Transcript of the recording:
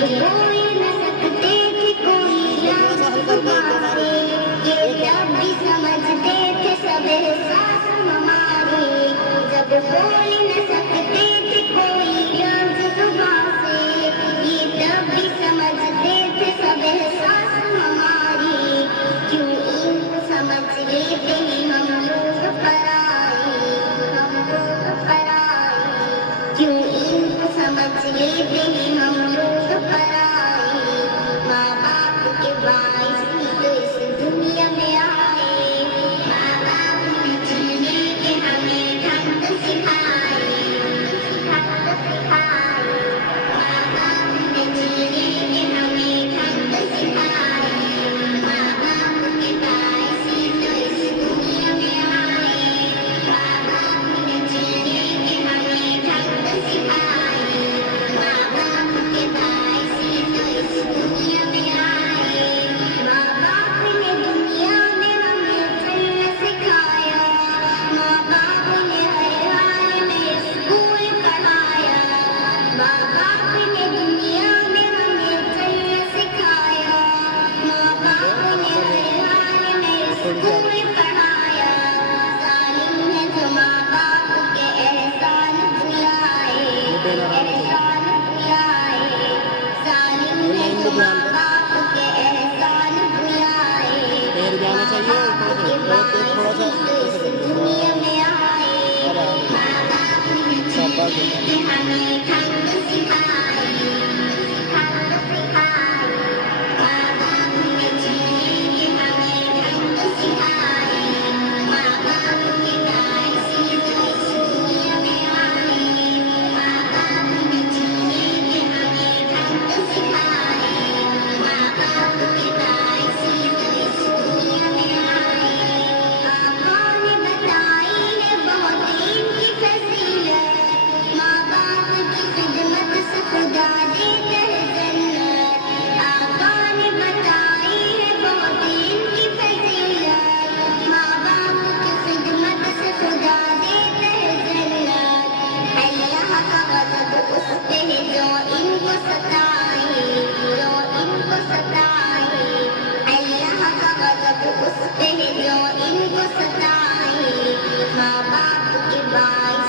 बोल न सकते थे कोई लफ्ज़ ज़ुबां से, ये तब भी समझते थे सब एहसास हमारे। जब बोल न सकते थे कोई लफ्ज़ ज़ुबां से, ये तब भी समझते थे सब एहसास हमारे। क्यों इनको समझ लेते हैं हम लोग पराए, हम लोग पराए। क्यों इनको समझ लेते हैं हम लोग पराए। माँ बाप के बाइस ही तो इस दुनिया में आए। माँ बाप ने जीने के हमें ढंग सिखाए, ढंग सिखाए। माँ बाप ने जीने के हमें ढंग सिखाए। माँ बाप के बाइस ही तो इस दुनिया में आए। माँ बाप ने जीने के हमें ढंग सिखाए। माँ बाप के बाइस ही तो इस दुनिया में आए। माँ बाप ने दुनिया में हमें चलना सिखाया। माँ बाप ने हर हाल में स्कूल पढ़ाया। माँ बाप ने दुनिया में हमें चलना सिखाया। माँ बाप ने हर हाल में स्कूल पढ़ाया। जालिम है जो माँ बाप के एहसान भुलाए, एहसान भुलाए। जालिम है जो माँ बाप के एहसान भुलाए। माँ बाप के बाइस ही तो इस दुनिया में आए। माँ बाप ने जीने के हमें ढंग सिखाए, ढंग सिखाए। माँ बाप ने जीने के हमें ढंग सिखाए। माँ बाप के बाइस ही तो इस दुनिया में आए। माँ बाप ने जीने के हमें ढंग सिखाए। माँ बाप के बाइस ही तो इस दुनिया में आए। आँखों ने बताई है बहुत इनकी फजीलत। माँ बाप की खिदमत से खुदा देता है जन्नत। आँखों ने बताई है बहुत इनकी फजीलत। माँ बाप की खिदमत से खुदा देता है जन्नत। अल्लाह का गज़ब उस पे है जो इनको सताए, जो इनको सताए। अल्लाह का गज़ब उस पे है जो इनको सताए। माँ बाप के बाइस